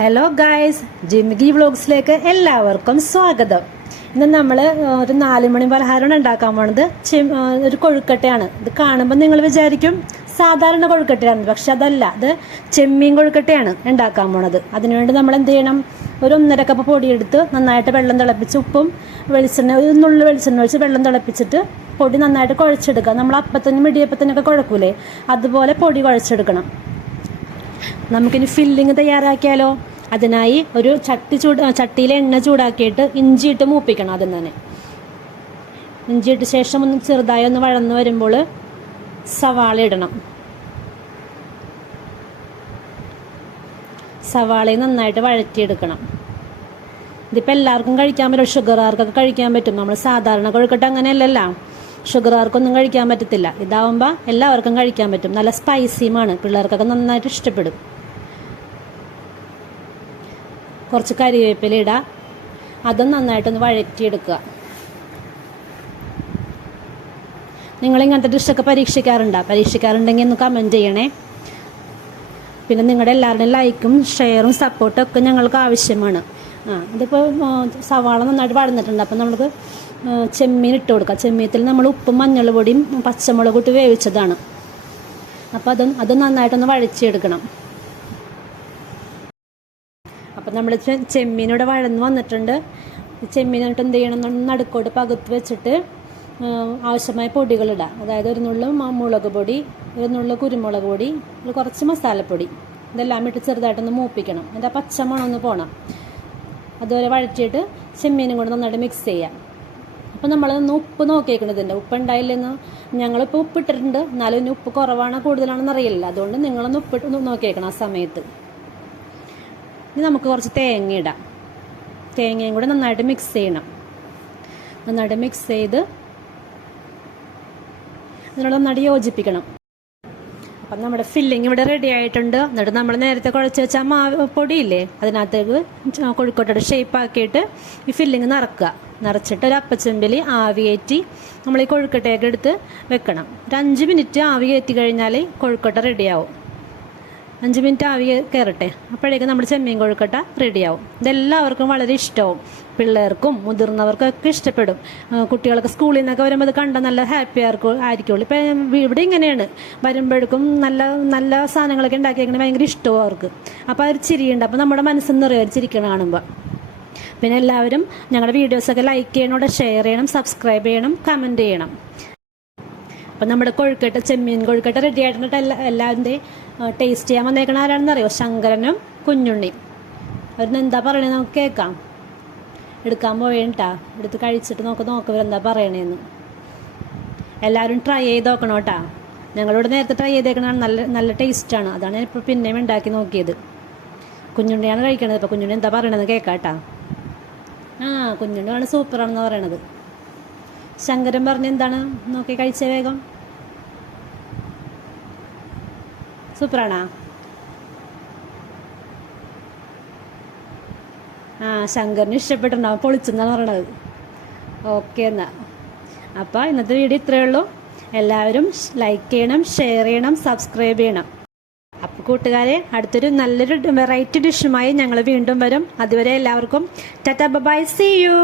Hello guys, ജിമിഗി വ്ളോഗ്സിലേക്ക് എല്ലാവർക്കും സ്വാഗതം. ഇന്ന് നമ്മൾ ഒരു 4 മണി പലഹാരമാണ് ഉണ്ടാക്കാൻ പോണത്. ഒരു കൊഴുക്കട്ടയാണ്. ഇത് കാണുമ്പോൾ നിങ്ങൾ വിചാരിക്കും സാധാരണ കൊഴുക്കട്ടയാണ്, പക്ഷെ അതല്ല, ഇത് ചെമ്മീൻ കൊഴുക്കട്ടയാണ് ഉണ്ടാക്കാൻ പോണത്. അതിനുവേണ്ടി നമ്മൾ എന്ത് ചെയ്യണം? ഒരു 1.5 കപ്പ് പൊടിയെടുത്ത് നന്നായിട്ട് വെള്ളം തിളപ്പിച്ച് ഉപ്പും ഒരു നുള്ളു വെളിച്ചെണ്ണ ഒഴിച്ച് വെള്ളം തിളപ്പിച്ചിട്ട് പൊടി നന്നായിട്ട് കുഴച്ചെടുക്കുക. നമ്മൾ അപ്പത്തിനും ഇടിയപ്പത്തിനൊക്കെ കുഴക്കൂലേ, അതുപോലെ പൊടി കുഴച്ചെടുക്കണം. നമുക്കിനി ഫില്ലിങ് തയ്യാറാക്കിയാലോ? അതിനായി ഒരു ചട്ടിയിൽ എണ്ണ ചൂടാക്കിയിട്ട് ഇഞ്ചിയിട്ട് മൂപ്പിക്കണം. ആദ്യം തന്നെ ഇഞ്ചിയിട്ട് ശേഷം ഒന്ന് ചെറുതായി ഒന്ന് വഴന്ന് വരുമ്പോൾ സവാള ഇടണം. സവാളയും നന്നായിട്ട് വഴറ്റിയെടുക്കണം. ഇതിപ്പോൾ എല്ലാവർക്കും കഴിക്കാൻ പറ്റും, ഷുഗറുകാർക്കൊക്കെ കഴിക്കാൻ പറ്റും. നമ്മൾ സാധാരണ കൊഴുക്കട്ട അങ്ങനെയല്ലല്ലോ, ഷുഗറുകാർക്കൊന്നും കഴിക്കാൻ പറ്റത്തില്ല. ഇതാവുമ്പോൾ എല്ലാവർക്കും കഴിക്കാൻ പറ്റും. നല്ല സ്പൈസിയുമാണ്, പിള്ളേർക്കൊക്കെ നന്നായിട്ട് ഇഷ്ടപ്പെടും. കുറച്ച് കരിവേപ്പില ഇടുക, അതും നന്നായിട്ടൊന്ന് വഴറ്റിയെടുക്കുക. നിങ്ങളിങ്ങനത്തെ ഡിഷൊക്കെ പരീക്ഷിക്കാറുണ്ടെങ്കിൽ ഒന്ന് കമൻറ്റ് ചെയ്യണേ. പിന്നെ നിങ്ങളുടെ എല്ലാവരുടെയും ലൈക്കും ഷെയറും സപ്പോർട്ടും ഒക്കെ ഞങ്ങൾക്ക് ആവശ്യമാണ്. ഇതിപ്പോൾ സവാള നന്നായിട്ട് വഴന്നിട്ടുണ്ട്. അപ്പം നമുക്ക് ചെമ്മീൻ ഇട്ട് കൊടുക്കാം. ചെമ്മീനത്തിൽ നമ്മൾ ഉപ്പും മഞ്ഞൾ പൊടിയും പച്ചമുളകും ഇട്ട് വേവിച്ചതാണ്. അപ്പോൾ അത് നന്നായിട്ടൊന്ന് വഴച്ചെടുക്കണം. അപ്പം നമ്മൾ ചെമ്മീനോടെ വഴന്ന് വന്നിട്ടുണ്ട്. ചെമ്മീനായിട്ട് എന്ത് ചെയ്യണം? നടുക്കോട്ട് പകുത്ത് വെച്ചിട്ട് ആവശ്യമായ പൊടികളിടാം. അതായത് ഒരു നുള്ളു മുളക് പൊടി, ഒരു നുള്ളു കുരുമുളക് പൊടി, കുറച്ച് മസാലപ്പൊടി, ഇതെല്ലാം ഇട്ട് ചെറുതായിട്ടൊന്ന് മൂപ്പിക്കണം. അതിൻ്റെ പച്ചമണം ഒന്ന് പോകണം. അതുപോലെ വഴറ്റിയിട്ട് ചെമ്മീനും കൂടെ നന്നായിട്ട് മിക്സ് ചെയ്യാം. അപ്പോൾ നമ്മളൊന്ന് ഉപ്പ് നോക്കിയേക്കണതിൻ്റെ ഉപ്പ് ഉണ്ടായില്ലെന്ന്. ഞങ്ങളിപ്പോൾ ഉപ്പിട്ടിട്ടുണ്ട്, എന്നാലും ഇനി ഉപ്പ് കുറവാണോ കൂടുതലാണെന്ന് അറിയില്ല. അതുകൊണ്ട് നിങ്ങളൊന്ന് ഉപ്പിട്ട് നോക്കിയേക്കണം ആ സമയത്ത്. ഇനി നമുക്ക് കുറച്ച് തേങ്ങ ഇടാം. തേങ്ങയും കൂടെ നന്നായിട്ട് മിക്സ് ചെയ്യണം. നന്നായിട്ട് മിക്സ് ചെയ്ത് അതിനോട് നന്നായിട്ട് യോജിപ്പിക്കണം. അപ്പം നമ്മുടെ ഫില്ലിങ് ഇവിടെ റെഡി ആയിട്ടുണ്ട്. എന്നിട്ട് നമ്മൾ നേരത്തെ കുഴച്ച് വെച്ച മാവ് പൊടിയില്ലേ, അതിനകത്തേക്ക് കോഴിക്കോട്ടയുടെ ഷേപ്പ് ആക്കിയിട്ട് ഈ ഫില്ലിങ് നിറച്ചിട്ട് ഒരു അപ്പച്ചെമ്പിൽ ആവി കയറ്റി നമ്മൾ ഈ കൊഴുക്കട്ടയൊക്കെ എടുത്ത് വെക്കണം. ഒരു 5 മിനിറ്റ് ആവി കയറ്റി കഴിഞ്ഞാൽ കൊഴുക്കട്ട റെഡിയാവും. 5 മിനിറ്റ് ആവി കയറട്ടെ, അപ്പോഴേക്കും നമ്മുടെ ചെമ്മീൻ കൊഴുക്കട്ട റെഡിയാവും. ഇതെല്ലാവർക്കും വളരെ ഇഷ്ടമാവും. പിള്ളേർക്കും മുതിർന്നവർക്കൊക്കെ ഇഷ്ടപ്പെടും. കുട്ടികളൊക്കെ സ്കൂളിൽ നിന്നൊക്കെ വരുമ്പോൾ അത് കണ്ടാൽ നല്ല ഹാപ്പി ആയിരിക്കുള്ളൂ. ഇപ്പം ഇവിടെ ഇങ്ങനെയാണ്, വരുമ്പോഴേക്കും നല്ല നല്ല സാധനങ്ങളൊക്കെ ഉണ്ടാക്കിയേക്കണേ ഭയങ്കര ഇഷ്ടവും അവർക്ക്. അപ്പോൾ അവർ ചിരിയുണ്ട്. അപ്പോൾ നമ്മുടെ മനസ്സിൽ നിറയെ ചിരിക്കണം കാണുമ്പോൾ. പിന്നെ എല്ലാവരും ഞങ്ങളുടെ വീഡിയോസൊക്കെ ലൈക്ക് ചെയ്യണം, ഷെയർ ചെയ്യണം, സബ്സ്ക്രൈബ് ചെയ്യണം, കമൻറ്റ് ചെയ്യണം. അപ്പം നമ്മുടെ കൊഴുക്കട്ട, ചെമ്മീൻ കൊഴുക്കട്ട റെഡി ആയിട്ടുണ്ട്. എല്ലാവരുടെയും ടേസ്റ്റ് ചെയ്യാൻ വന്നേക്കണ ആരാണെന്ന് അറിയോ? ശങ്കരനും കുഞ്ഞുണ്ണിയും. അവരിന്ന് എന്താ പറയണേ നമുക്ക് കേൾക്കാം. എടുക്കാൻ പോയേട്ടാ, എടുത്ത് കഴിച്ചിട്ട് നോക്കവരെന്താ പറയണേന്ന്. എല്ലാവരും ട്രൈ ചെയ്ത് നോക്കണം കേട്ടാ. ഞങ്ങളിവിടെ നേരത്തെ ട്രൈ ചെയ്തേക്കണതാണ്. നല്ല ടേസ്റ്റാണ്. അതാണ് ഞാൻ ഇപ്പോൾ പിന്നെയും ഉണ്ടാക്കി നോക്കിയത്. കുഞ്ഞുണ്ണിയാണ് കഴിക്കണത്. ഇപ്പോൾ കുഞ്ഞുണ്ണി എന്താ പറയണത് കേൾക്കാം കേട്ടാ. കുഞ്ഞുണ്ണിയാണ് സൂപ്പറാണെന്ന് പറയണത്. ശങ്കരൻ പറഞ്ഞ എന്താണ്? നോക്കി കഴിച്ച വേഗം. സൂപ്പറാണാ? ശങ്കറിന് ഇഷ്ടപ്പെട്ടിട്ടുണ്ടാവും, പൊളിച്ചെന്നാണ് പറയണത്. ഓക്കെ എന്നാൽ. അപ്പോൾ ഇന്നത്തെ വീഡിയോ ഇത്രയേ ഉള്ളൂ. എല്ലാവരും ലൈക്ക് ചെയ്യണം, ഷെയർ ചെയ്യണം, സബ്സ്ക്രൈബ് ചെയ്യണം. അപ്പോൾ കൂട്ടുകാരെ, അടുത്തൊരു നല്ലൊരു വെറൈറ്റി ഡിഷുമായി ഞങ്ങൾ വീണ്ടും വരും. അതുവരെ എല്ലാവർക്കും ടാറ്റാ ബൈ, സീ യു.